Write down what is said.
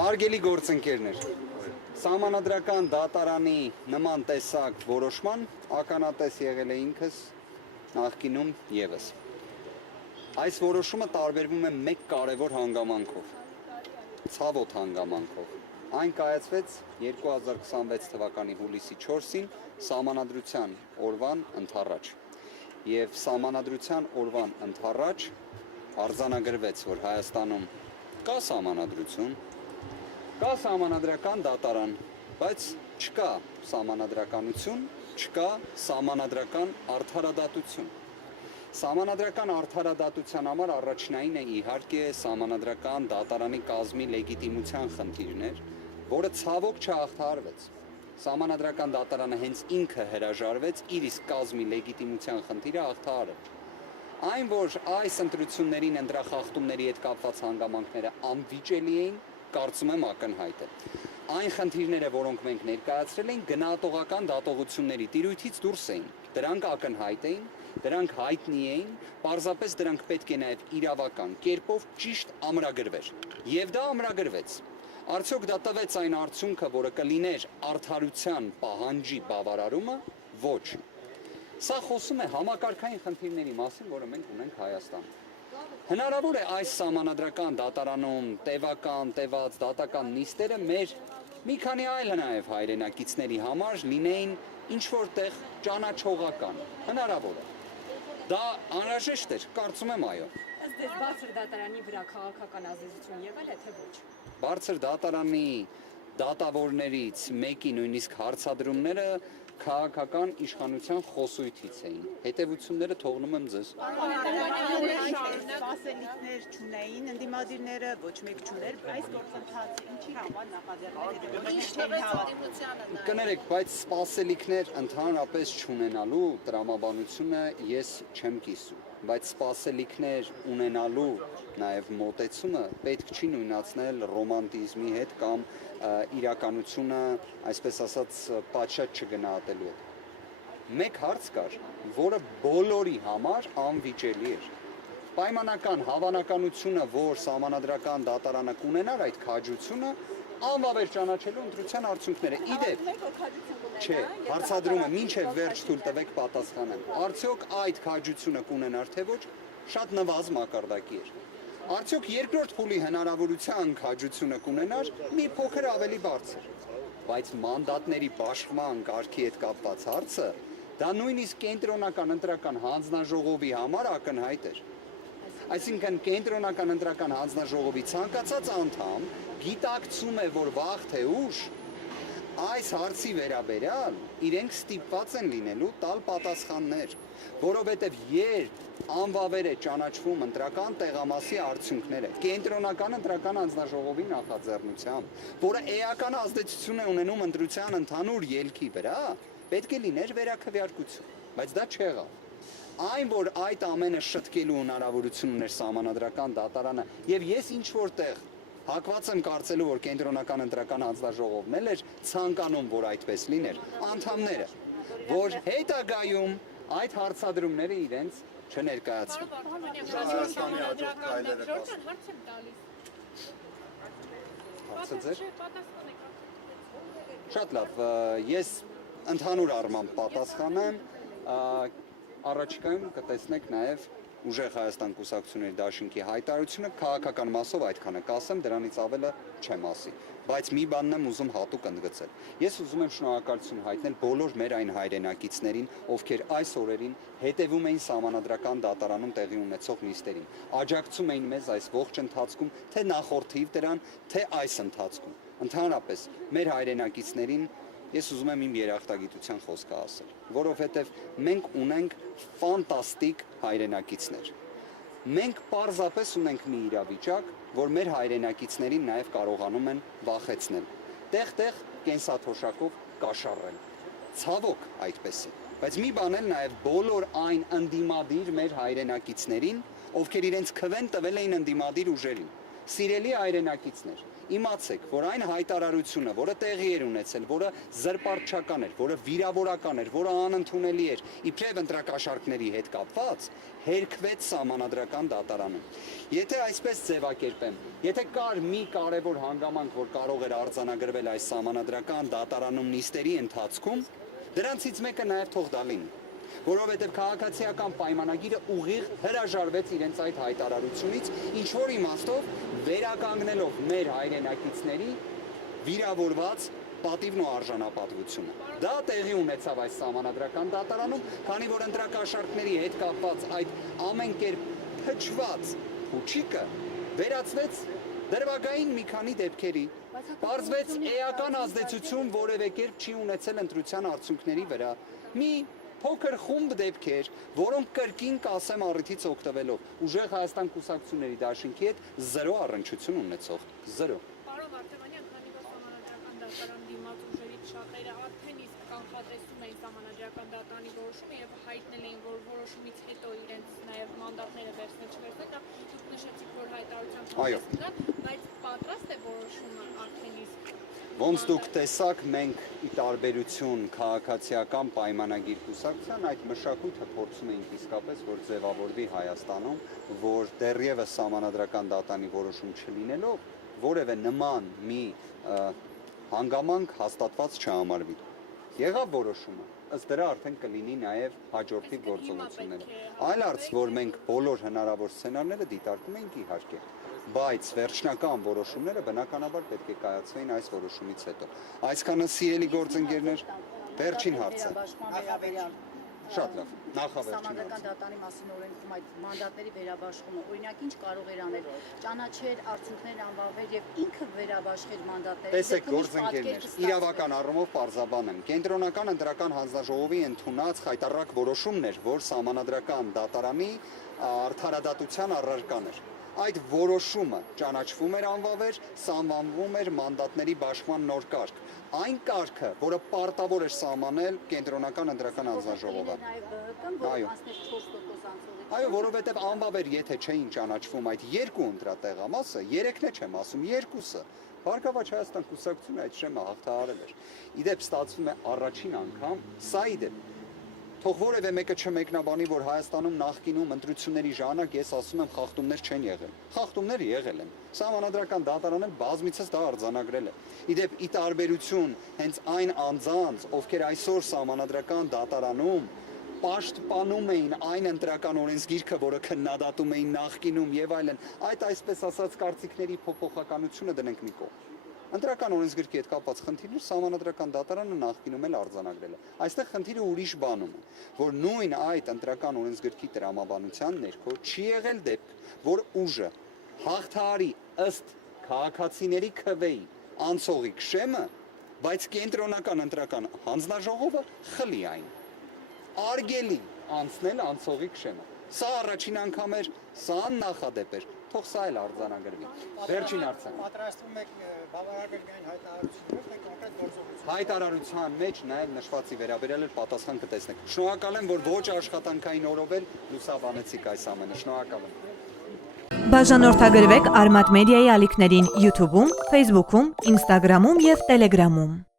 Հարգելի գործընկերներ, Սահմանադրական դատարանի նման տեսակ որոշման ականատես եղել է ինքս նախկինում ևս։ Այս որոշումը տարբերվում է մեկ կարևոր հանգամանքով, ցավոտ հանգամանքով։ Այն կայացվեց 2026 թվականի հուլիսի 4-ին Սահմանադրության օրվան ընդառաջ։ Եվ Սահմանադրության օրվան ընդառաջ արձանագրվեց, որ Հայաստանում կա Սահմանադրություն, կա Սահմանադրական դատարան, բայց չկա Սահմանադրականություն, չկա Սահմանադրական արդարադատություն։ Սահմանադրական արդարադատության համար առաջնային է իհարկե Սահմանադրական դատարանի կազմի լեգիտիմության խնդիրներ, որը ցավոք չհաղթահարվեց։ Սահմանադրական դատարանը հենց ինքը հրաժարվեց իր իսկ կազմի լեգիտիմության խնդիրը հաղթահարել։ Այն, որ այս ընտրություններին ընտրախախտումների հետ կապված հանգամանքները անվիճելի էին, կարծում եմ ակնհայտ է։ Այն խնդիրները, որոնք մենք ներկայացրել ենք, գնահատողական դատողությունների տիրույթից դուրս էին։ Դրանք ակնհայտ էին, դրանք հայտնի էին, պարզապես դրանք պետք է նաև իրավական կերպով ճիշտ ամրագրվեր։ Եվ դա ամրագրվեց։ Արդյոք դա տվեց այն արդյունքը, որը կլիներ արդարության պահանջի բավարարումը, ոչ։ Սա խոսում է համակարգային խնդիրների մասին, որը մենք ունենք Հայաստանում։ Հնարավոր է այս Սահմանադրական դատարանում տևած դատական նիստերը մեր մի քանի այլ նաև հայրենակիցների համար լինեին ինչ-որտեղ ճանաչողական։ Հնարավոր է։ Դա անհրաժեշտ էր, կարծում եմ այո։ Ըստ ձեզ բարձր դատարանի վրա քաղաքական ազդեցություն եղել է թե ոչ։ Բարձր դատարանի դատավորներից մեկի նույնիսկ հարցադրումները քաղաքական իշխանության խոսույթից էին։ Հետևությունները թողնում եմ ձեզ։ Սպասելիքներ չունեին, ընդդիմադիրները ոչ մեկ չուներ, այս գործընթացը ինչի համար նախաձեռնել։ Կներեք, բայց սպասելիքներ ընդհանրապես չունենալու տրամաբանությունը ես չեմ կիսում, բայց սպասելիքներ ունենալու նաև մոտեցումը պետք չի նույնացնել ռոմանտիզմի հետ կամ իրականությունը, այսպես ասած, պատշաճ չգնահատելու հետ։ Մեկ հարց կար, որը բոլորի համար անվիճելի էր։ Պայմանական հավանականությունը, որ Սահմանադրական դատարանը կունենար այդ քաջությունը, անվավեր ճանաչելու ընտրության արդյունքները։ Իդեպ, չէ, հարցադրումը մինչև վերջ թույլ տվեք պատասխանեմ։ Արդյոք այդ քաջությունը կունենար թե ոչ, շատ նվազ մակարդակի էր։ Արդյոք երկրորդ փուլի հնարավորության քաջությունը կունենար մի փոքր ավելի բարձր, բայց մանդատների բաշխման կարգի հետ կապված հարցը դա նույնիսկ կենտրոնական ընտրական հանձնաժողովի համար ակնհայտ էր։ Այսինքն կենտրոնական ընտրական հանձնաժողովի ցանկացած անդամ գիտակցում է, որ վաղ թե ուշ այս հարցի վերաբերյալ իրենք ստիպված են լինելու տալ պատասխաններ, որովհետև երբ անվավեր է ճանաչվում ընտրական տեղամասի արդյունքները կենտրոնական ընտրական հանձնաժողովի նախաձեռնությամբ, որը էական ազդեցություն է ունենում ընտրության ընդհանուր ելքի վրա, պետք է լիներ վերաքվեարկություն, բայց դա չեղավ։ Այն, որ այդ ամենը շտկելու հնարավորություն ուներ Սահմանադրական դատարանը, եւ ես ինչ որտեղ հակված եմ կարծելու, որ կենտրոնական ընտրական հանձնաժողովն էլ էր ցանկանում, որ այդպես լիներ, անդամները, որ հետագայում այդ հարցադրումները իրենց չներկայացվեն։ Հայաստանի հաջորդ քայլերը Հարցը ձեր։ Շատ լավ, ես ընդհանուր առմամբ պատասխանեմ, առաջիկայում կտեսնեք նաև Ուժեղ Հայաստան կուսակցությունների դաշինքի հայտարարությունը քաղաքական մասով այդքանը կասեմ, դրանից ավելը չեմ ասի, բայց մի բանն եմ ուզում հատուկ ընդգծել։ Ես ուզում եմ շնորհակալություն հայտնել բոլոր մեր այն հայրենակիցներին, ովքեր այս օրերին հետևում էին Սահմանադրական դատարանում տեղի ունեցող նիստերին, աջակցում էին մեզ այս ողջ ընթացքում, թե նախորդիվ դրան, թե այս ընթացքում։ Ընդհանրապես մեր հայրենակիցներին ես ուզում եմ իմ երախտագիտության խոսքը ասել, որովհետև մենք ունենք ֆանտաստիկ հայրենակիցներ։ Մենք պարզապես ունենք մի իրավիճակ, որ մեր հայրենակիցներին նաև կարողանում են վախեցնել, տեղ-տեղ կենսաթոշակով կաշառել։ Ցավոք այդպես է, բայց մի բան էլ նաև բոլոր այն ընդդիմադիր մեր հայրենակիցներին, ովքեր իրենց քվեն տվել էին ընդդիմադիր ուժերին։ Սիրելի հայրենակիցներ, իմացեք, որ այն հայտարարությունը, որը տեղի էր ունեցել, որը զրպարտչական էր, որը վիրավորական էր, որը անընդունելի էր, իբրև ընտրակաշառքների հետ կապված, հերքվեց Սահմանադրական դատարանում։ Եթե այսպես ձևակերպեմ, եթե կար մի կարևոր հանգամանք, որ կարող էր արձանագրվել այս Սահմանադրական դատարանում նիստերի ընթացքում, դրանցից մեկը նաև թող դա լինի, որովհետև քաղաքացիական պայմանագիրը ուղիղ հրաժարվեց իրենց այդ հայտարարությունից, ինչ որ իմաստով վերականգնելով մեր հայրենակիցների վիրավորված պատիվն ու արժանապատվությունը։ Դա տեղի ունեցավ այս Սահմանադրական դատարանում, քանի որ ընտրակաշառքների հետ կապված այդ ամեն կերպ փչված փուչիկը վերածվեց դրվագային մի քանի դեպքերի, պարզվեց էական ազդեցություն որևէ կերպ չի ունեցել ընտրության արդյունքների վրա։ Մի փոքր խումբ դեպքեր, որոնք կրկին կասեմ առիթից օգտվելով, ուժեղ Հայաստան կուսակցությունների դաշինքի հետ զրո առնչություն ունեցող, զրո։ Պարոն Արտեվանյան, քանի որ Սահմանադրական դատարան դիմաց ուժերից շատերը արդեն իսկ կանխատեսում էին Սահմանադրական դատարանի որոշումը եւ հայտնել էին, որ որոշումից հետո իրենց նաեւ մանդատները վերցնել չվերցնել, դա դուք նշեցիք, որ հայտարարության կա, բայց պատրաստ է որոշումը արդեն իսկ։ Ոնց դուք տեսաք, մենք ի տարբերություն քաղաքացիական պայմանագիր կուսակցության այդ մշակույթը փորձում էինք իսկապես, որ ձևավորվի Հայաստանում, որ դեռևս Սահմանադրական դատարանի որոշում չլինելով, որևէ նման մի հանգամանք հաստատված չհամարվի։ Եղավ որոշումը, ըստ դրա արդեն կլինի նաև հաջորդի գործողությունները։ Այլ հարց, որ մենք բոլոր հնարավոր սցենարները դիտարկում ենք իհարկե, բայց վերջնական որոշումները բնականաբար պետք է կայացվեին այս որոշումից հետո։ Այսքանը սիրելի գործընկերներ, վերջին հարցը։ Շատ լավ, նախավերջին Սահմանադրական դատարանի մասին օրենքում այդ մանդատների վերաբաշխումը, օրինակ ինչ կարող էր անել, ճանաչեր, արդյունքներ անվանվեր եւ ինքը վերաբաշխեր մանդատները։ Տեսեք գործընկերներ, իրավական առումով պարզաբանեմ, կենտրոնական ընտրական հանձնաժողովի ընդունած խայտառակ որոշումն էր, որ Սահմանադրական դատարանի արդարադատության առարկան էր։ Այդ որոշումը ճանաչվում էր անվավեր, սահմանվում էր մանդատների բաշխման նոր կարգ։ Այն կարգը, որը պարտավոր էր սահմանել կենտրոնական ընտրական հանձնաժողովը։ Այո, որովհետև անվավեր եթե չէին ճանաչվում այդ երկու ընտրատեղամասը, երեքն է չեմ ասում, երկուսը, Բարգավաճ Հայաստան կուսակցությունը այդ շեմը հաղթահարել էր։ Իդեպ ստացվում է առաջին անգամ, սա իդեպ թող որևէ մեկը չմեկնաբանի, որ Հայաստանում նախկինում ընտրությունների ժամանակ ես ասում եմ խախտումներ չեն եղել։ Խախտումներ եղել են։ Սահմանադրական դատարանը բազմիցս դա արձանագրել է։ Իդեպ ի տարբերություն հենց այն անձանց, ովքեր այսօր Սահմանադրական դատարանում պաշտպանում էին այն ընտրական օրենսգիրքը, որը քննադատում էին նախկինում եւ այլն, այդ այսպես ասած կարծիքների փոփոխականությունը դնենք մի կողմ։ Ընտրական օրենսգրքի հետ կապված խնդիրներ Սահմանադրական դատարանը նախկինում էլ արձանագրել է։ Այստեղ խնդիրը ուրիշ բանում է, որ նույն այդ ընտրական օրենսգրքի տրամաբանության ներքո չի եղել դեպք, որ ուժը հաղթահարի ըստ քաղաքացիների քվեի անցողի քշեմը, բայց կենտրոնական ընտրական հանձնաժողովը խլի այն։ Արգելի անցնել անցողի քշեմը։ Սա առաջին անգամ էր, սա աննախադեպ էր, թող սա էլ արձանագրվի։ Վերջին հարցը։ Պատրաստվում եք բավարարվել միայն հայտարարություններով, թե կոնկրետ գործողություններ։ Հայտարարության մեջ նաև նշվածի վերաբերյալ էլ պատասխան կտեսնեք։ Շնորհակալ եմ, որ ոչ աշխատանքային օրով էլ լուսաբանեցիք այս ամենը։ Շնորհակալ եմ։ Բաժանորդագրվեք Արմատ մեդիայի ալիքներին YouTube-ում, Facebook-ում, Instagram-ում և Telegram-ում։